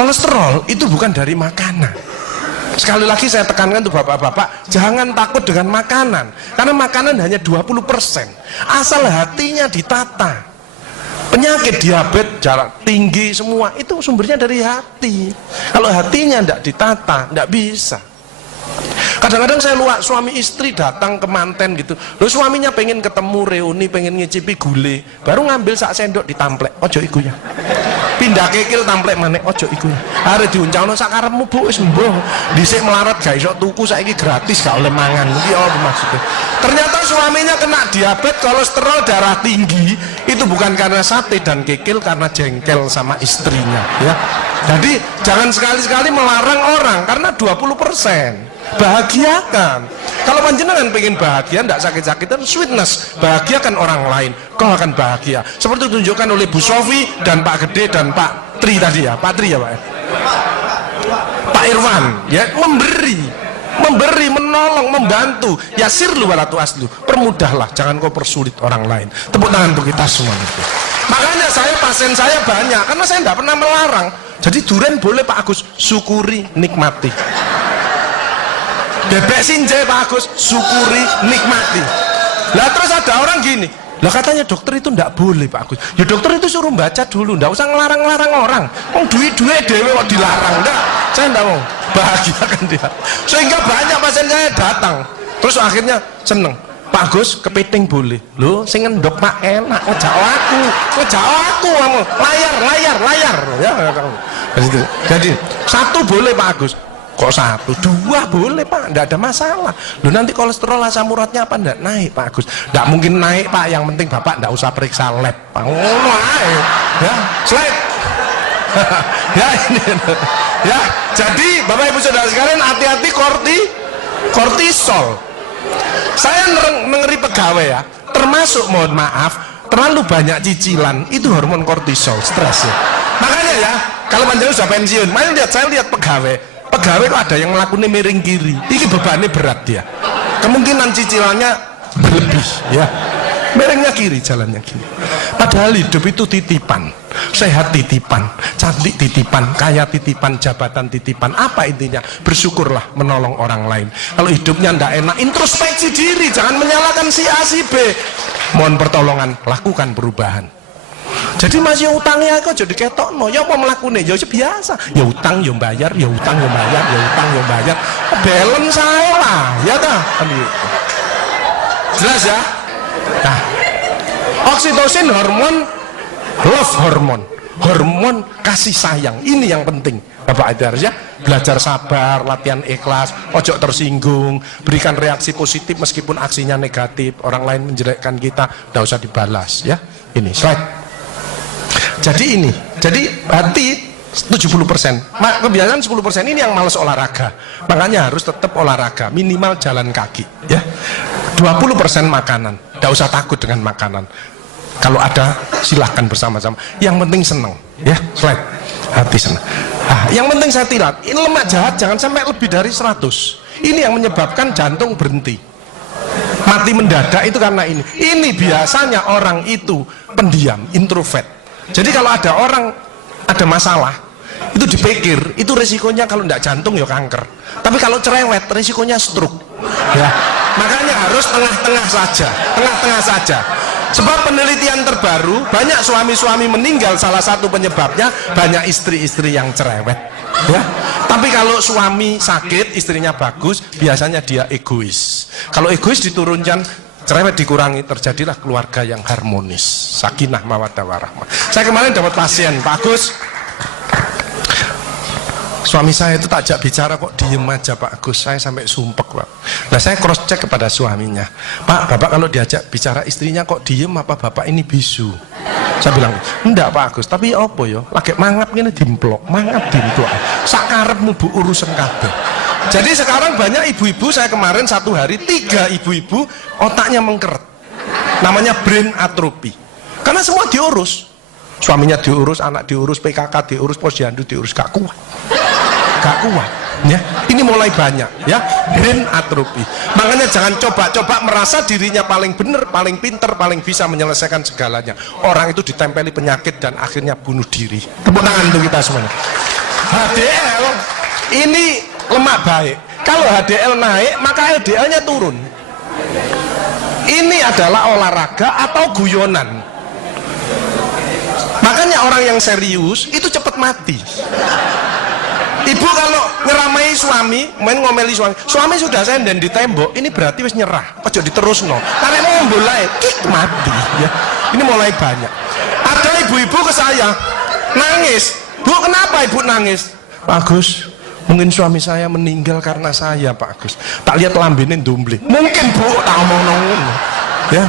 Kolesterol itu bukan dari makanan. Sekali lagi saya tekankan tuh bapak-bapak, jangan takut dengan makanan, karena makanan hanya 20%. Asal hatinya ditata. Penyakit diabetes, jarak tinggi semua itu sumbernya dari hati. Kalau hatinya tidak ditata, tidak bisa. Kadang-kadang saya luak suami istri datang ke manten gitu, loh suaminya pengen ketemu reuni, pengen ngicipi gule, baru ngambil sak sendok ditamplek, ojo iku ya. Pindah kekil tamplek manek, ojo iku ya. Are diuncangno sak karepmu Bu, wis mbuh. Dhisik melarat gak iso tuku, saiki gratis gak oleh mangan. Iki apa maksudnya? Ternyata suaminya kena diabetes, kolesterol, darah tinggi. Itu bukan karena sate dan kekil, karena jengkel sama istrinya ya. Jadi jangan sekali-sekali melarang orang karena 20%. Bahagiakan. Kalau panjenengan pengen bahagia, tidak sakit-sakitan, sweetness, bahagiakan orang lain, kau akan bahagia. Seperti ditunjukkan oleh Bu Sofi dan Pak Gede dan Pak Tri tadi ya, Pak Tri ya Pak. Pak Irwan ya, memberi, menolong, membantu. Yasir lu walatu aslu, permudahlah, jangan kau persulit orang lain. Tepuk tangan untuk kita semua itu. Makanya pasien saya banyak karena saya tidak pernah melarang. Jadi durian boleh Pak Agus, syukuri, nikmati. Bebek sinjai Pak Agus, syukuri, nikmati. Lah terus ada orang gini, lah katanya dokter itu ndak boleh Pak Agus. Ya dokter itu suruh baca dulu, ndak usah ngelarang-larang orang. Duit-duit dewe kok dilarang, enggak. Saya ndak mau, bahagiakan dia. Sehingga banyak pasien saya datang, terus akhirnya seneng. Pak Agus, kepiting boleh. Loh, sing ngendok Pak enak, ngejak aku kamu. Layar. Ya, jadi satu boleh Pak Agus. Kok satu, dua boleh Pak, enggak ada masalah. Loh nanti kolesterol asam uratnya apa enggak naik Pak Agus? Enggak mungkin naik Pak, yang penting Bapak enggak usah periksa lab. Pak ngono ae. Ya, slide. Ya ini. Ya, jadi Bapak Ibu Saudara sekalian hati-hati kortisol. Saya ngeri pegawai ya, termasuk mohon maaf, terlalu banyak cicilan, itu hormon kortisol, stres ya. Makanya ya, kalau panjenengan sudah pensiun, saya lihat pegawai kok ada yang melakukan miring kiri, ini bebannya berat dia, kemungkinan cicilannya berlebih ya, miringnya kiri, jalannya kiri. Padahal hidup itu titipan, sehat titipan, cantik titipan, kaya titipan, jabatan titipan. Apa intinya? Bersyukurlah, menolong orang lain. Kalau hidupnya ndak enak, introspeksi diri, jangan menyalahkan si A si B, mohon pertolongan, lakukan perubahan. Jadi masih utangnya kok jadi ketok no, ya apa melakukannya, ya biasa, ya utang ya bayar, ya utang ya bayar, ya utang ya bayar, balance saya lah, ya dah, jelas ya. Nah, oksitosin hormon love hormon kasih sayang, ini yang penting Bapak Ibu ya. Belajar sabar, latihan ikhlas, ojo tersinggung, berikan reaksi positif meskipun aksinya negatif, orang lain menjelekkan kita, tidak usah dibalas ya. Ini slide. Jadi hati 70%, kebiasaan 10% ini yang malas olahraga, makanya harus tetap olahraga, minimal jalan kaki ya. 20% makanan, tidak usah takut dengan makanan, kalau ada silahkan bersama-sama, yang penting senang ya. Slide. Hati senang. Yang penting saya tirat, ini lemak jahat jangan sampai lebih dari 100, ini yang menyebabkan jantung berhenti, mati mendadak itu karena ini biasanya orang itu pendiam, introvert. Jadi kalau ada orang ada masalah itu dipikir, itu resikonya kalau tidak jantung ya kanker, tapi kalau cerewet resikonya stroke ya. Makanya harus tengah-tengah saja. Sebab penelitian terbaru, banyak suami-suami meninggal, salah satu penyebabnya banyak istri-istri yang cerewet ya. Tapi kalau suami sakit, istrinya bagus, biasanya dia egois. Kalau egois diturunkan, cerewet dikurangi, terjadilah keluarga yang harmonis, sakinah mawaddah warahmah. Saya kemarin dapat pasien, Pak Agus, suami saya itu tak ajak bicara kok diem aja Pak Agus, saya sampai sumpek Pak. Nah saya cross check kepada suaminya, Pak, Bapak kalau diajak bicara istrinya kok diem, apa Bapak ini bisu? Saya bilang, enggak Pak Agus, tapi apa ya, lagi mangap ini dimplok, sakarepmu bu urusan kabeh. Jadi sekarang banyak ibu-ibu, saya kemarin satu hari 3 ibu-ibu otaknya mengkeret, namanya brain atrophy, karena semua diurus, suaminya diurus, anak diurus, PKK diurus, posyandu diurus, gak kuat ya. Ini mulai banyak ya, brain atrophy. Makanya jangan coba-coba merasa dirinya paling benar, paling pinter, paling bisa menyelesaikan segalanya. Orang itu ditempeli penyakit dan akhirnya bunuh diri. Tepuk tangan untuk kita semuanya. HDL ini lemak baik. Kalau HDL naik maka LDL-nya turun. Ini adalah olahraga atau guyonan. Makanya orang yang serius itu cepat mati. Ibu kalau ngeramai suami, main ngomeli suami sudah senden di tembok, ini berarti wis nyerah. Ojo diterusno. Karena mau mulai mati ya. Ini mulai banyak. Ada ibu-ibu ke saya nangis. Bu, kenapa ibu nangis? Pak Agus, mungkin suami saya meninggal karena saya, Pak Agus. Tak lihat lambene ndumbling. Mungkin Bu, tak omong-omong. Ya.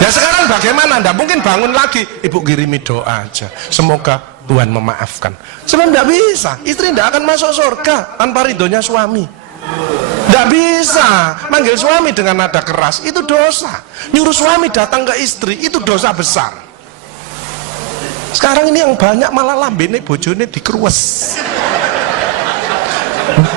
Ya sekarang bagaimana? Nggak mungkin bangun lagi. Ibu kirimi doa aja. Semoga Tuhan memaafkan. Sebab tidak bisa. Istri tidak akan masuk surga tanpa ridhonya suami. Tidak bisa. Manggil suami dengan nada keras itu dosa. Nyuruh suami datang ke istri itu dosa besar. Sekarang ini yang banyak malah lambene bojone dikeruwes.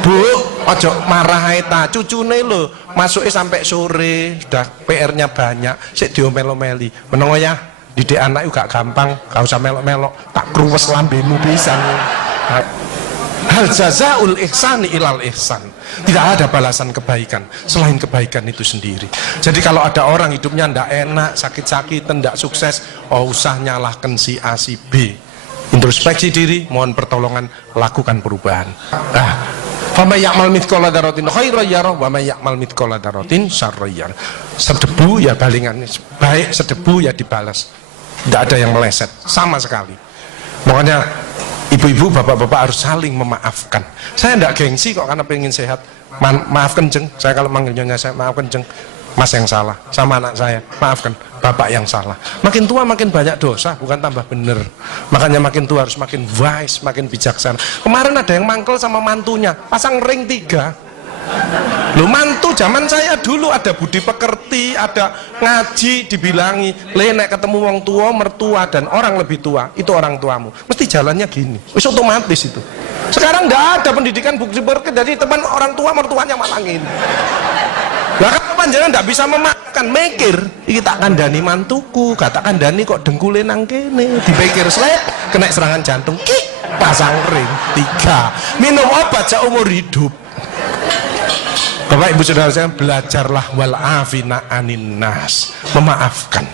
Bu, ojo marah ta, cucune lho, masuknya sampai sore, sudah PR-nya banyak, sik diomel-omeli. Menengo ya, didik anak juga gampang, gak usah melok-melok, tak kruwes lambemu pisan. Hal jazaul ihsani ilal ihsan. Tidak ada balasan kebaikan selain kebaikan itu sendiri. Jadi kalau ada orang hidupnya ndak enak, sakit-sakitan, ndak sukses, oh usah nyalahkan si A si B. Introspeksi diri, mohon pertolongan, lakukan perubahan. Fama ya'mal mithqala dzarratin khairan yarah wa may ya'mal mithqala dzarratin syarran yarah. Sedebu ya balingan, baik sedebu ya dibalas. Tidak ada yang meleset sama sekali. Makanya ibu-ibu, bapak-bapak harus saling memaafkan. Saya tidak gengsi kok karena pengen sehat. Maafkan jeng, saya kalau manggilnya saya maafkan jeng. Mas yang salah, sama anak saya, maafkan, bapak yang salah. Makin tua makin banyak dosa, bukan tambah bener. Makanya makin tua harus makin wise, makin bijaksana. Kemarin ada yang mangkel sama mantunya, pasang ring 3. Loh, mantu zaman saya dulu ada budi pekerti, ada ngaji, dibilangi, nek ketemu wong tua, mertua dan orang lebih tua, itu orang tuamu. Mesti jalannya gini, wis otomatis itu. Sekarang nggak ada pendidikan budi pekerti, jadi teman orang tua mertuanya malah gini. Lah kan panjenengan ndak bisa memakan, mikir, iki tak kandhani mantuku, gak tak kandhani kok dengkule nang kene, dipikir slep, kena serangan jantung, pasang ring 3, minum obat seumur hidup. Bapak Ibu Saudara saya, belajarlah wal afina anin nas, memaafkan.